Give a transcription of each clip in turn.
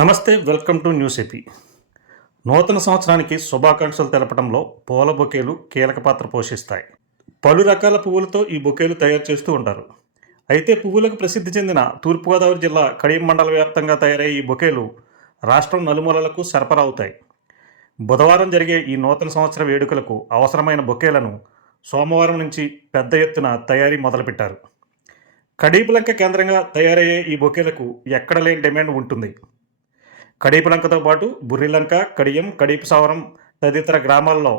నమస్తే welcome to news AP. నూతన సంవత్సరానికి శుభాకాంక్షలు తెలపడంలో పూల బొకేలు కీలక పాత్ర పోషిస్తాయి. పలు రకాల పువ్వులతో ఈ బొకేలు తయారు చేస్తూ ఉంటారు. అయితే పువ్వులకు ప్రసిద్ధి చెందిన తూర్పుగోదావరి జిల్లా కడియం మండల వ్యాప్తంగా తయారయ్యే ఈ బొకేలు రాష్ట్రం నలుమూలలకు సరఫరా అవుతాయి. బుధవారం జరిగే ఈ నూతన సంవత్సర వేడుకలకు అవసరమైన బొకేలను సోమవారం నుంచి పెద్ద ఎత్తున తయారీ మొదలుపెట్టారు. కడీపులంక కేంద్రంగా తయారయ్యే ఈ బొకేలకు ఎక్కడ లేని డిమాండ్ ఉంటుంది. కడీపులంకతో పాటు బుర్రిలంక కడియం కడీపు సావరం తదితర గ్రామాల్లో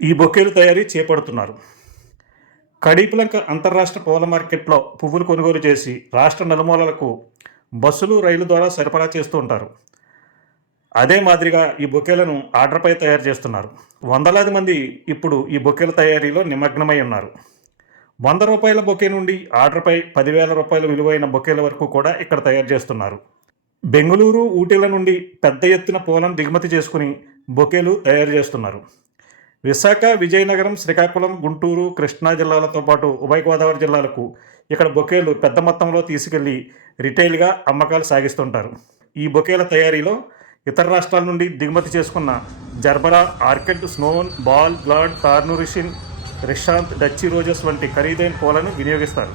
ఈ బొకేలు తయారీ చేపడుతున్నారు. కడీపులంక అంతర్రాష్ట్ర పూల మార్కెట్లో పువ్వులు కొనుగోలు చేసి రాష్ట్ర నలుమూలలకు బస్సులు రైలు ద్వారా సరఫరా చేస్తూ ఉంటారు. అదే మాదిరిగా ఈ బొకేలను ఆర్డర్పై తయారు చేస్తున్నారు. వందలాది మంది ఇప్పుడు ఈ బొకేల తయారీలో నిమగ్నమై ఉన్నారు. వంద రూపాయల బొకే నుండి ఆర్డర్పై పదివేల రూపాయల విలువైన బొకేల వరకు కూడా ఇక్కడ తయారు చేస్తున్నారు. బెంగళూరు ఊటీల నుండి పెద్ద ఎత్తున పూలను దిగుమతి చేసుకుని బొకేలు తయారు చేస్తున్నారు. విశాఖ విజయనగరం శ్రీకాకుళం గుంటూరు కృష్ణా జిల్లాలతో పాటు ఉభయ గోదావరి జిల్లాలకు ఇక్కడ బొకేలు పెద్ద మొత్తంలో తీసుకెళ్ళి రిటైల్గా అమ్మకాలు సాగిస్తుంటారు. ఈ బొకేల తయారీలో ఇతర రాష్ట్రాల నుండి దిగుమతి చేసుకున్న జర్బరా ఆర్కిడ్ స్నోన్ బాల్ బ్లాడ్ టార్నురిషిన్ రిషాంత్ డచ్చి రోజెస్ వంటి ఖరీదైన పూలను వినియోగిస్తారు.